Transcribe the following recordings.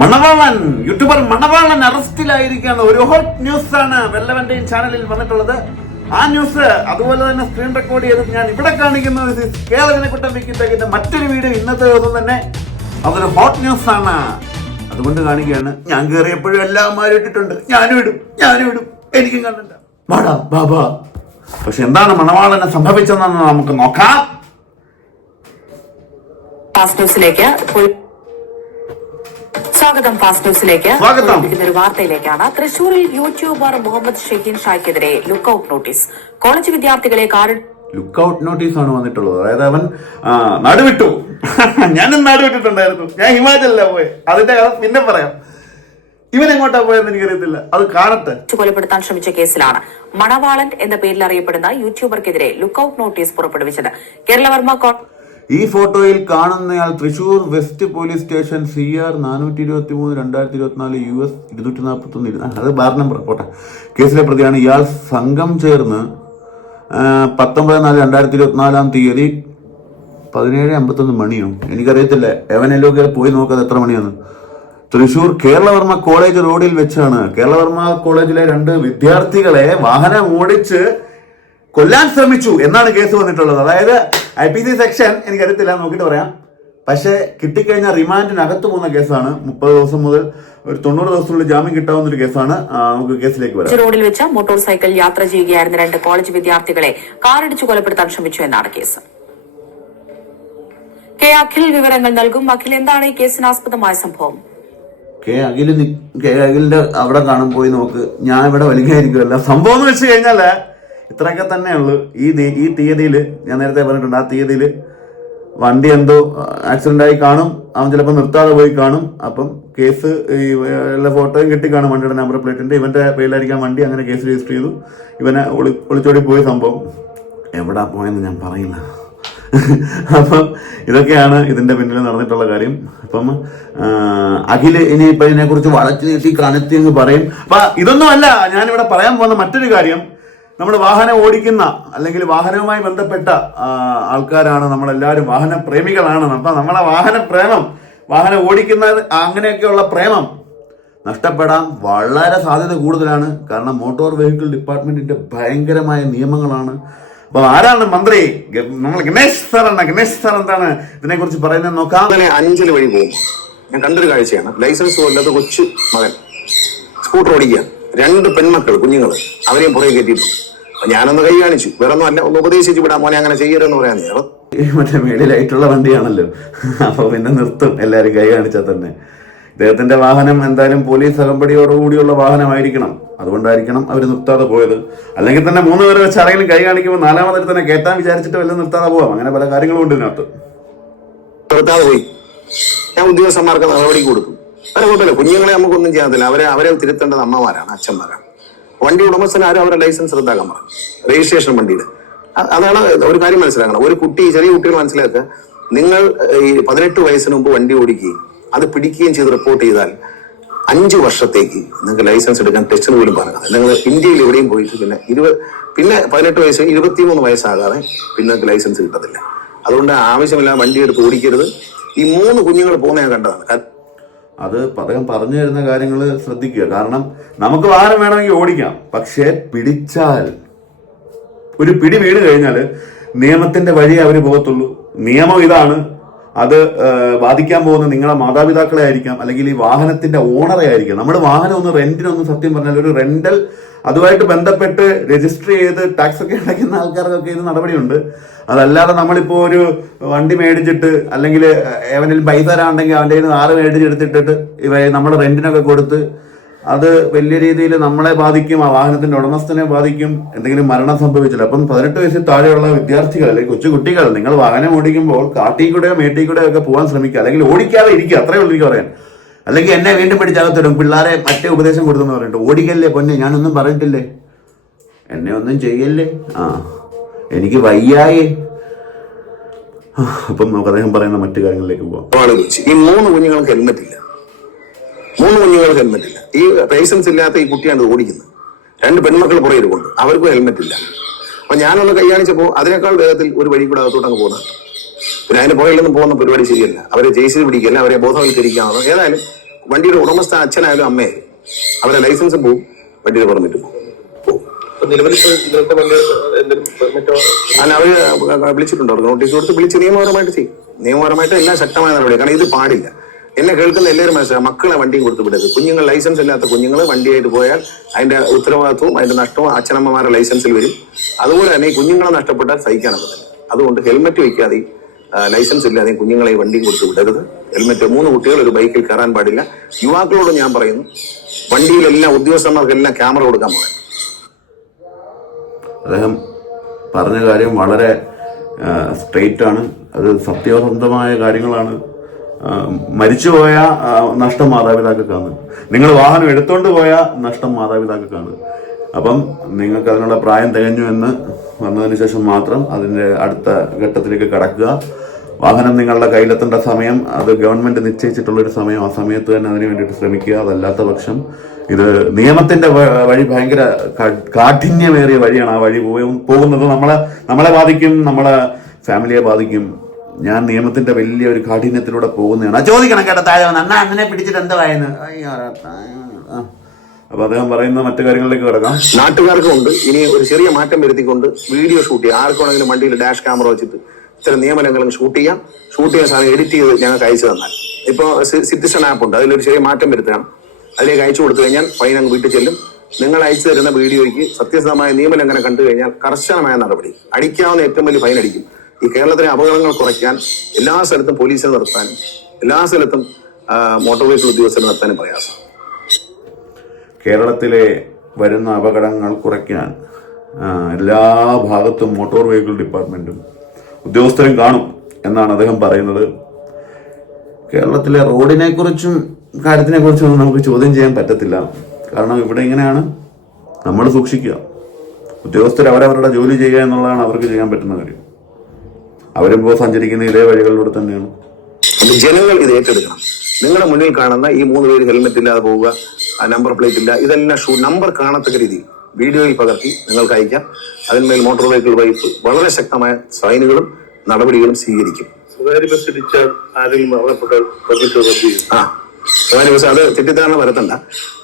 മണവാളൻ YouTuber മണവാളൻ അറസ്റ്റിലായിരിക്കുകയാണ്. ഒരു hot news ആണ് വെല്ലവന്റെയും ചാനലിൽ വന്നിട്ടുള്ളത്. ആ ന്യൂസ് അതുപോലെ തന്നെ സ്ക്രീൻ റെക്കോർഡ് ചെയ്ത് ഞാൻ ഇവിടെ കാണിക്കുന്നത് കേരളക്കുട്ടൻ വിക്കിന്റെ മറ്റൊരു വീഡിയോ ഇന്നത്തെ ദിവസം തന്നെ. അതൊരു ഹോട്ട് ന്യൂസ് ആണ്, അതുകൊണ്ട് കാണിക്കുകയാണ്. ഞാൻ കയറിയപ്പോഴും എല്ലാമാരും ഇട്ടിട്ടുണ്ട്. ഞാനും ഇടും എനിക്കും കണ്ടില്ല വാടാ ബാബാ. പക്ഷെ എന്താണ് മണവാളനെ സംഭവിച്ചതെന്ന് നമുക്ക് നോക്കാം. സ്വാഗതം. ഫാസ്റ്റ് ന്യൂസിലേക്ക് ഒരു വാർത്തയിലേക്കാണ്. തൃശൂരിൽ യൂട്യൂബർ മുഹമ്മദ് ഷഹീൻ ഷായ്ക്കെതിരെ ലുക്കൌട്ട് നോട്ടീസ്. കോളേജ് വിദ്യാർത്ഥികളെ ലുക്കൌട്ട് നോട്ടീസ് ആണ് വന്നിട്ടുള്ളത്. അതായത് അവൻ നാടുവിട്ടു. ഞാനും നാടുവിട്ടിട്ടുണ്ടായിരുന്നു. ഞാൻ ഹിമാചലിലാ പോയെ. അതിന്റെ പിന്നെ പറയാം. ഇവൻ എങ്ങോട്ടാ പോയെന്ന് എനിക്കറിയത്തില്ല. അത് കാണട്ടെ. കൊലപ്പെടുത്താൻ ശ്രമിച്ച കേസിലാണ് മണവാളൻ എന്ന പേരിൽ അറിയപ്പെടുന്ന യൂട്യൂബർക്കെതിരെ ലുക്കൌട്ട് നോട്ടീസ് പുറപ്പെടുവിച്ചത്. കേരളവർമ്മ ഈ ഫോട്ടോയിൽ കാണുന്നയാൾ Thrissur west police station CR 423/2024 US 241. അത് ബാർ നമ്പർ പോട്ടെ. കേസിലെ പ്രതിയാണ്. ഇയാൾ സംഘം ചേർന്ന് 19/4/2024 17:51 മണിയോ എനിക്കറിയത്തില്ല. എവനെല്ലോ കയറി പോയി നോക്കാതെ എത്ര മണിയാണ്. തൃശൂർ കേരളവർമ്മ കോളേജ് റോഡിൽ വെച്ചാണ്. കേരളവർമ്മ കോളേജിലെ 2 വിദ്യാർത്ഥികളെ വാഹനം ഓടിച്ച് കൊല്ലാൻ ശ്രമിച്ചു എന്നാണ് കേസ് വന്നിട്ടുള്ളത്. അതായത് IPC സെക്ഷൻ എനിക്കറിയത്തില്ല, നോക്കിയിട്ട് പറയാം. പക്ഷെ കിട്ടിക്കഴിഞ്ഞാൽ റിമാൻഡിനകത്ത് പോകുന്ന കേസാണ്. 30 ദിവസം മുതൽ ഒരു 90 ദിവസത്തിനുള്ളിൽ ജാമ്യം കിട്ടാവുന്ന ഒരു കേസാണ്. നമുക്ക് കേസിലേക്ക് വരാം. റോഡിൽ വെച്ച് മോട്ടോർ സൈക്കിൾ യാത്ര ചെയ്യുകയായിരുന്ന 2 കോളേജ് വിദ്യാർത്ഥികളെ കാറിടിച്ച് കൊലപ്പെടുത്താൻ ശ്രമിച്ചു എന്നാണ് കേസ്. കെ അഖിൽ വിവരങ്ങൾ നൽകും. അഖിൽ, എന്താണ് ഈ കേസിനാസ്പദമായ സംഭവം? കെ അഖിലിന്റെ അവിടെ കാണും, പോയി നോക്ക്. ഞാൻ ഇവിടെ വലിക്കായിരിക്കുമല്ല. സംഭവം എന്ന് വെച്ച് കഴിഞ്ഞാല് ഇത്രയൊക്കെ തന്നെയുള്ളൂ. ഈ തീയതിയിൽ ഞാൻ നേരത്തെ പറഞ്ഞിട്ടുണ്ട്. ആ തീയതിയിൽ വണ്ടി എന്തോ ആക്സിഡന്റ് ആയി കാണും. അവൻ ചിലപ്പോൾ നിർത്താതെ പോയി കാണും. അപ്പം കേസ് എല്ലാ ഫോട്ടോയും കിട്ടി കാണും. വണ്ടിയുടെ നമ്പർ പ്ലേറ്റിന്റെ ഇവന്റെ പേരിലായിരിക്കാം വണ്ടി. അങ്ങനെ കേസ് രജിസ്റ്റർ ചെയ്തു. ഇവനെ ഒളിച്ചോടി പോയ സംഭവം. എവിടാ പോയെന്ന് ഞാൻ പറയില്ല. അപ്പം ഇതൊക്കെയാണ് ഇതിന്റെ പിന്നിൽ നടന്നിട്ടുള്ള കാര്യം. അപ്പം അഖില് ഇനിയിപ്പൊ ഇതിനെ കുറിച്ച് വളച്ചു നീട്ടി കണത്തി എന്ന് പറയും. അപ്പൊ ഇതൊന്നുമല്ല ഞാനിവിടെ പറയാൻ പോകുന്ന മറ്റൊരു കാര്യം. നമ്മൾ വാഹനം ഓടിക്കുന്ന അല്ലെങ്കിൽ വാഹനവുമായി ബന്ധപ്പെട്ട ആൾക്കാരാണ് നമ്മളെല്ലാവരും. വാഹന പ്രേമികളാണ്. അപ്പൊ നമ്മളെ വാഹനം ഓടിക്കുന്ന അങ്ങനെയൊക്കെയുള്ള പ്രേമം നഷ്ടപ്പെടാൻ വളരെ സാധ്യത കൂടുതലാണ്. കാരണം മോട്ടോർ വെഹിക്കിൾ ഡിപ്പാർട്ട്മെന്റിന്റെ ഭയങ്കരമായ നിയമങ്ങളാണ്. അപ്പൊ ആരാണ് മന്ത്രി? നമ്മൾ ഗണേഷ് സാർ എന്താണ് ഇതിനെ കുറിച്ച് പറയുന്നത് നോക്കാം. 5 വഴി പോകും. ഞാൻ കണ്ടൊരു കാഴ്ചയാണ്. ലൈസൻസ് പോലത്തെ കൊച്ചു മകൻ സ്കൂട്ടർ ഓടിക്കുക. 2 പെൺമക്കൾ കുഞ്ഞുങ്ങൾ അവരെയും പുറകെ കയറ്റിയിട്ടുണ്ട്. ഞാനൊന്ന് കൈ കാണിച്ചു. വേറെ ഒന്നും അല്ല, ഒന്ന് ഉപദേശിച്ചു വിടാം മോനെ അങ്ങനെ ചെയ്യരുതെന്ന് പറയാൻ. മറ്റേ മേളിലായിട്ടുള്ള വണ്ടിയാണല്ലോ. അപ്പൊ പിന്നെ നിർത്തും എല്ലാരും കൈ കാണിച്ചാൽ തന്നെ. ഇദ്ദേഹത്തിന്റെ വാഹനം എന്തായാലും പോലീസ് അകമ്പടിയോടുകൂടിയുള്ള വാഹനമായിരിക്കണം. അതുകൊണ്ടായിരിക്കണം അവർ നിർത്താതെ പോയത്. അല്ലെങ്കിൽ തന്നെ 3 പേരെ വെച്ച് ആരെങ്കിലും കൈ കാണിക്കുമ്പോൾ 4ാമതിൽ തന്നെ കയറ്റാൻ വിചാരിച്ചിട്ട് വല്ലതും നിർത്താതെ പോവാം. അങ്ങനെ പല കാര്യങ്ങളും ഉണ്ട് ഇതിനകത്ത്. നിർത്താതെ പോയി. ഞാൻ ഉദ്യോഗസ്ഥന്മാർക്ക് നടപടി കൊടുക്കും. അവരെ കുഴപ്പമില്ല. കുഞ്ഞുങ്ങളെ നമുക്കൊന്നും ചെയ്യാത്തില്ല. അവരെ തിരുത്തേണ്ടത് അമ്മമാരാണ്, അച്ഛന്മാരാണ്. വണ്ടി ഉടമസ്ഥനാരും അവരുടെ ലൈസൻസ് റദ്ദാക്കാൻ പറഞ്ഞു. രജിസ്ട്രേഷൻ വണ്ടിയുടെ അതാണ് ഒരു കാര്യം മനസ്സിലാക്കണം. ഒരു ചെറിയ കുട്ടികൾ മനസ്സിലാക്കുക. നിങ്ങൾ ഈ 18 വയസ്സിന് മുമ്പ് വണ്ടി ഓടിക്കുകയും അത് പിടിക്കുകയും ചെയ്ത് റിപ്പോർട്ട് ചെയ്താൽ 5 വർഷത്തേക്ക് നിങ്ങൾക്ക് ലൈസൻസ് എടുക്കാൻ ടെസ്റ്റിന് പോലും പറഞ്ഞത്. നിങ്ങൾ ഇന്ത്യയിൽ എവിടെയും പോയിട്ട് പിന്നെ 18 വയസ്സ് 23 വയസ്സാകാതെ പിന്നെ നിങ്ങൾക്ക് ലൈസൻസ് കിട്ടത്തില്ല. അതുകൊണ്ട് ആവശ്യമില്ല വണ്ടി എടുത്ത് ഓടിക്കരുത്. ഈ 3 കുഞ്ഞുങ്ങൾ പോകുന്ന ഞാൻ കണ്ടതാണ്. അത് അദ്ദേഹം പറഞ്ഞു തരുന്ന കാര്യങ്ങൾ ശ്രദ്ധിക്കുക. കാരണം നമുക്ക് വാഹനം വേണമെങ്കിൽ ഓടിക്കാം. പക്ഷേ പിടിച്ചാൽ ഒരു പിടി വീണ് കഴിഞ്ഞാൽ നിയമത്തിന്റെ വഴിയേ അവർ പോകത്തുള്ളൂ. നിയമം ഇതാണ്. അത് ബാധിക്കാൻ പോകുന്ന നിങ്ങളെ മാതാപിതാക്കളെ ആയിരിക്കാം, അല്ലെങ്കിൽ ഈ വാഹനത്തിന്റെ ഓണറെ ആയിരിക്കാം. നമ്മുടെ വാഹനം റെന്റിനൊന്നും സത്യം പറഞ്ഞാൽ ഒരു റെന്റൽ അതുമായിട്ട് ബന്ധപ്പെട്ട് രജിസ്റ്റർ ചെയ്ത് ടാക്സ് ഒക്കെ അടയ്ക്കുന്ന ആൾക്കാർക്കൊക്കെ ഇത് നടപടിയുണ്ട്. അതല്ലാതെ നമ്മളിപ്പോ ഒരു വണ്ടി മേടിച്ചിട്ട് അല്ലെങ്കിൽ എവനിൽ പൈസ തരാണ്ടെങ്കിൽ അവൻ്റെ കയ്യിൽ നിന്ന് 6 മേടിച്ചെടുത്തിട്ടിട്ട് നമ്മുടെ റെന്റിനൊക്കെ കൊടുത്ത് അത് വലിയ രീതിയിൽ നമ്മളെ ബാധിക്കും. ആ വാഹനത്തിന്റെ ഉടമസ്ഥനെ ബാധിക്കും. എന്തെങ്കിലും മരണം സംഭവിച്ചില്ല. അപ്പം 18 വയസ്സിൽ താഴെയുള്ള വിദ്യാർത്ഥികൾ അല്ലെങ്കിൽ കൊച്ചു കുട്ടികൾ, നിങ്ങൾ വാഹനം ഓടിക്കുമ്പോൾ കാട്ടിൽ കൂടെയോ മേട്ടിൽ കൂടെയോ ഒക്കെ പോകാൻ ശ്രമിക്കുക. അല്ലെങ്കിൽ ഓടിക്കാതെ ഇരിക്കുക. അത്രേ ഉള്ളൂ എനിക്ക് പറയാൻ. അല്ലെങ്കിൽ എന്നെ വീണ്ടും പിടിച്ചകത്തിടും. പിള്ളേരെ മറ്റേ ഉപദേശം കൊടുത്തെന്ന് പറഞ്ഞിട്ട് ഓടിക്കല്ലേ പൊന്നെ, ഞാനൊന്നും പറഞ്ഞിട്ടില്ലേ, എന്നെ ഒന്നും ചെയ്യല്ലേ, എനിക്ക് വയ്യായേ. അപ്പം നമുക്ക് അദ്ദേഹം പറയുന്ന മറ്റു കാര്യങ്ങളിലേക്ക് പോവാം. ഈ 3 കുഞ്ഞുങ്ങൾക്ക് ഹെൽമെറ്റ് ഇല്ല. ഈ ലൈസൻസ് ഇല്ലാത്ത ഈ കുട്ടിയാണ് ഓടിക്കുന്നത്. 2 പെൺമക്കൾ പുറകിൽ കൊണ്ട് അവർക്കും ഹെൽമെറ്റ് ഇല്ല. അപ്പൊ ഞാനൊന്ന് കൈ കാണിച്ചപ്പോൾ അതിനേക്കാൾ വേഗത്തിൽ ഒരു വഴി കൂടെ അകത്തോട്ട് അങ്ങ് പോകുന്നത്. പിന്നെ അതിന്റെ പുറകിലൊന്നും പോകുന്ന പരിപാടി ശരിയല്ല. അവരെ ജയിച്ചു പിടിക്കല്ല, അവരെ ബോധവൽക്കരിക്കാവുന്നത്. ഏതായാലും വണ്ടിയുടെ ഉടമസ്ഥ അച്ഛനായാലും അമ്മയായാലും അവരുടെ ലൈസൻസ് പോവും, വണ്ടിയുടെ പെർമിറ്റ് പോകും. അല്ല, അവര് വിളിച്ചിട്ടുണ്ടോ? നോട്ടീസ് കൊടുത്ത് വിളിച്ച് നിയമപരമായിട്ട് ചെയ്യും. നിയമപരമായിട്ട് എല്ലാം ശക്തമായ നടപടി. കാരണം ഇത് പാടില്ല. എന്നെ കേൾക്കുന്ന എല്ലാവരും മനസ്സിലാവും, മക്കളെ വണ്ടിയും കൊടുത്ത് വിടരുത്. കുഞ്ഞുങ്ങൾ, ലൈസൻസ് ഇല്ലാത്ത കുഞ്ഞുങ്ങൾ വണ്ടിയായിട്ട് പോയാൽ അതിന്റെ ഉത്തരവാദിത്വവും അതിന്റെ നഷ്ടവും അച്ഛനമ്മമാരുടെ ലൈസൻസിൽ വരും. അതുപോലെ തന്നെ ഈ കുഞ്ഞുങ്ങളെ നഷ്ടപ്പെട്ടാൽ സഹിക്കാനൊക്കത്തില്ല. അതുകൊണ്ട് ഹെൽമെറ്റ് വയ്ക്കാതെ, ലൈസൻസ് ഇല്ലാതെ കുഞ്ഞുങ്ങളെ വണ്ടിയും കൊടുത്ത് വിടരുത്. ഹെൽമെറ്റ് 3 കുട്ടികൾ ഒരു ബൈക്കിൽ കയറാൻ പാടില്ല. യുവാക്കളോട് ഞാൻ പറയുന്നു, വണ്ടിയിലെല്ലാം ഉദ്യോഗസ്ഥന്മാർക്കെല്ലാം ക്യാമറ കൊടുക്കാൻ പറയും. അദ്ദേഹം പറഞ്ഞ കാര്യം വളരെ സ്ട്രെയിറ്റ് ആണ്. അത് സത്യസന്ധമായ കാര്യങ്ങളാണ്. മരിച്ചുപോയ നഷ്ടം മാതാപിതാക്കൾക്കാണ്. നിങ്ങൾ വാഹനം എടുത്തോണ്ട് പോയ നഷ്ടം മാതാപിതാക്കൾക്കാണ്. അപ്പം നിങ്ങൾക്ക് അതിനുള്ള പ്രായം തികഞ്ഞു എന്ന് വന്നതിന് ശേഷം മാത്രം അതിൻ്റെ അടുത്ത ഘട്ടത്തിലേക്ക് കടക്കുക. വാഹനം നിങ്ങളുടെ കയ്യിലെത്തേണ്ട സമയം, അത് ഗവൺമെന്റ് നിശ്ചയിച്ചിട്ടുള്ളൊരു സമയം, ആ സമയത്ത് തന്നെ അതിന് വേണ്ടിയിട്ട് ശ്രമിക്കുക. അതല്ലാത്ത പക്ഷം ഇത് നിയമത്തിന്റെ വഴി ഭയങ്കര കാഠിന്യമേറിയ വഴിയാണ്. ആ വഴി പോകുന്നത് നമ്മളെ ബാധിക്കും, നമ്മളെ ഫാമിലിയെ ബാധിക്കും. ഞാൻ നിയമത്തിന്റെ വലിയൊരു കാഠിന്യത്തിലൂടെ പോകുന്നതാണ്. ചോദിക്കണം കേട്ടോ, താഴെ വന്ന് അണ്ണാ അണ്ണനെ പിടിച്ചിട്ട് എന്താ വായന്ന്. അപ്പൊ അദ്ദേഹം പറയുന്ന മറ്റു കാര്യങ്ങളിലേക്ക് കിടക്കാം. നാട്ടുകാർക്കും ഉണ്ട് ഇനി ഒരു ചെറിയ മാറ്റം വരുത്തിക്കൊണ്ട് വീഡിയോ ഷൂട്ട് ചെയ്യാം. ആർക്കാണെങ്കിലും വണ്ടിയിൽ ഡാഷ് ക്യാമറ വെച്ചിട്ട് ഇത്തരം നിയമലംഘനം ഷൂട്ട് ചെയ്യാൻ സാധനം എഡിറ്റ് ചെയ്ത് ഞങ്ങൾക്ക് അയച്ചു തന്നാൽ. ഇപ്പോൾ സിറ്റിസൺ ആപ്പ് ഉണ്ട്, അതിലൊരു ചെറിയ മാറ്റം വരുത്തുകയാണ്. അതിലേക്ക് അയച്ചു കൊടുത്തു കഴിഞ്ഞാൽ ഫൈൻ അങ്ങ് വീട്ടിൽ ചെല്ലും. നിങ്ങൾ അയച്ചു തരുന്ന വീഡിയോയ്ക്ക് സത്യസന്ധമായ നിയമലംഘനം കണ്ടു കഴിഞ്ഞാൽ കർശനമായ നടപടി, അടിക്കാവുന്ന ഏറ്റവും വലിയ ഫൈൻ അടിക്കും. ഈ കേരളത്തിലെ അപകടങ്ങൾ കുറയ്ക്കാൻ എല്ലാ സ്ഥലത്തും പോലീസിനെ നിർത്താനും എല്ലാ സ്ഥലത്തും മോട്ടോർ വെഹിക്കിൾ ഉദ്യോഗസ്ഥരെ നിർത്താനും പ്രയാസം. കേരളത്തിലെ വരുന്ന അപകടങ്ങൾ കുറയ്ക്കാൻ എല്ലാ ഭാഗത്തും മോട്ടോർ വെഹിക്കിൾ ഡിപ്പാർട്ട്മെന്റും ഉദ്യോഗസ്ഥരും കാണും എന്നാണ് അദ്ദേഹം പറയുന്നത്. കേരളത്തിലെ റോഡിനെ കുറിച്ചും കാര്യത്തിനെ കുറിച്ചൊന്നും നമുക്ക് ചോദ്യം ചെയ്യാൻ പറ്റത്തില്ല. കാരണം ഇവിടെ ഇങ്ങനെയാണ്. നമ്മൾ സൂക്ഷിക്കുക. ഉദ്യോഗസ്ഥർ അവരവരുടെ ജോലി ചെയ്യുക എന്നുള്ളതാണ് അവർക്ക് ചെയ്യാൻ പറ്റുന്ന കാര്യം. അവരിപ്പോൾ സഞ്ചരിക്കുന്ന ഇതേ വഴികളിലൂടെ തന്നെയാണ്. ജനങ്ങൾ ഇത് ഏറ്റെടുക്കണം. നിങ്ങളുടെ മുന്നിൽ കാണുന്ന ഈ 3 പേര് ഹെൽമെറ്റ് ഇല്ലാതെ പോവുക, നമ്പർ പ്ലേറ്റ് ഇല്ല, ഇതെല്ലാം നമ്പർ കാണത്തക്ക രീതിയിൽ വീഡിയോയിൽ പകർത്തി നിങ്ങൾക്ക് അയക്കാം. അതിന്മേൽ മോട്ടോർ വെഹിക്കിൾ വകുപ്പ് വളരെ ശക്തമായ ഫൈനുകളും നടപടികളും സ്വീകരിക്കും. സ്വകാര്യ ബസ് ഇടിച്ചാൽ ആരെങ്കിലും സ്വകാര്യ ബസ് അത് തെറ്റിദ്ധാരണ വരുത്തണ്ട.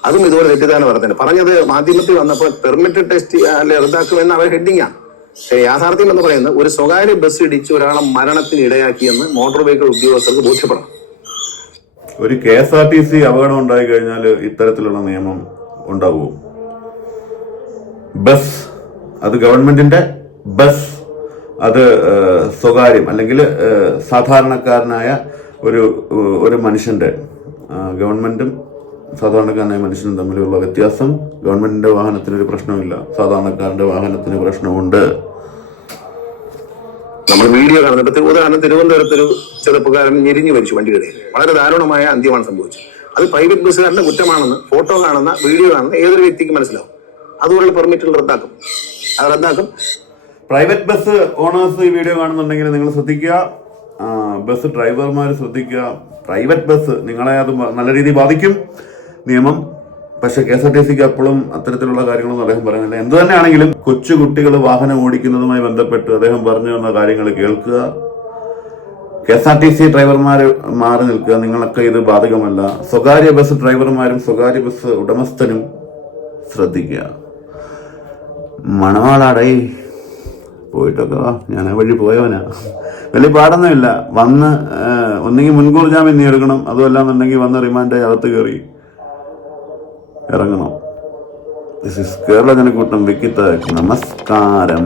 അതും ഇതുപോലെ തെറ്റിദ്ധാരണ വരുത്തണ്ട. പറഞ്ഞത് മാധ്യമത്തിൽ വന്നപ്പോൾ പെർമിറ്റ് ടെസ്റ്റ് റദ്ദാക്കുമെന്ന് അവർ ഹെഡിങ്ങാണ്. യാഥാർത്ഥ്യം എന്ന് പറയുന്നത് ഒരു സ്വകാര്യ ബസ് ഇടിച്ച് ഒരാളെ മരണത്തിന് ഇടയാക്കിയെന്ന് മോട്ടോർ വെഹിക്കിൾ ഉദ്യോഗസ്ഥർക്ക് ബോധ്യപ്പെടണം. ഒരു KSRTC അപകടം ഉണ്ടായി കഴിഞ്ഞാൽ ഇത്തരത്തിലുള്ള നിയമം ഉണ്ടാവുമോ? ബസ് അത് ഗവൺമെന്റിന്റെ ബസ്, അത് സ്വകാര്യം അല്ലെങ്കിൽ സാധാരണക്കാരനായ ഒരു മനുഷ്യന്റെ, ഗവൺമെന്റും സാധാരണക്കാരനായ മനുഷ്യനും തമ്മിലുള്ള വ്യത്യാസം. ഗവൺമെന്റിന്റെ വാഹനത്തിനൊരു പ്രശ്നമില്ല, സാധാരണക്കാരന്റെ വാഹനത്തിന് പ്രശ്നമുണ്ട്. നമ്മൾ വീഡിയോ കാണുന്നത് ഉദാഹരണം തിരുവനന്തപുരത്തൊരു ചെറുപ്പക്കാരൻ ഞെരിഞ്ഞു മരിച്ചു വണ്ടിക്കിടയിൽ. വളരെ ദാരുണമായ അന്ത്യമാണ് സംഭവിച്ചത്. അത് പ്രൈവറ്റ് ബസ്സുകാരന്റെ കുറ്റമാണെന്ന് ഫോട്ടോ കാണുന്ന, വീഡിയോ കാണുന്ന ഏതൊരു വ്യക്തിക്ക് മനസ്സിലാവും. അതുപോലുള്ള പെർമിറ്റുകൾ റദ്ദാക്കും. പ്രൈവറ്റ് ബസ് ഓണേഴ്സ് ഈ വീഡിയോ കാണുന്നുണ്ടെങ്കിൽ നിങ്ങൾ ശ്രദ്ധിക്കുക. ബസ് ഡ്രൈവർമാർ ശ്രദ്ധിക്കുക. പ്രൈവറ്റ് ബസ് നിങ്ങളെ അത് നല്ല രീതിയിൽ ബാധിക്കും നിയമം. പക്ഷെ KSRTCക്ക് അപ്പോഴും അത്തരത്തിലുള്ള കാര്യങ്ങളൊന്നും അദ്ദേഹം പറയുന്നില്ല. എന്തു തന്നെയാണെങ്കിലും കൊച്ചു കുട്ടികൾ വാഹനം ഓടിക്കുന്നതുമായി ബന്ധപ്പെട്ട് അദ്ദേഹം പറഞ്ഞു തന്ന കാര്യങ്ങൾ കേൾക്കുക. KSRTC ഡ്രൈവർമാർ മാറി നിൽക്കുക. നിങ്ങളൊക്കെ ഇത് ബാധകമല്ല. സ്വകാര്യ ബസ് ഡ്രൈവർമാരും സ്വകാര്യ ബസ് ഉടമസ്ഥനും ശ്രദ്ധിക്കുക. മണവാളാടേ പോയിട്ടൊക്കെ വാ, ഞാൻ ആ വഴി പോയവനാ. വലിയ പാടൊന്നുമില്ല. വന്ന് ഒന്നെങ്കിൽ മുൻകൂർ ജാമ്യം നീ എടുക്കണം, അതുമല്ലാന്നുണ്ടെങ്കിൽ വന്ന് റിമാൻഡ് അകത്ത് കയറി ഇറങ്ങണം. ദിസ് ഇസ് കേരള ജനക്കൂട്ടം വിക്കിത്താക്ക്. നമസ്കാരം.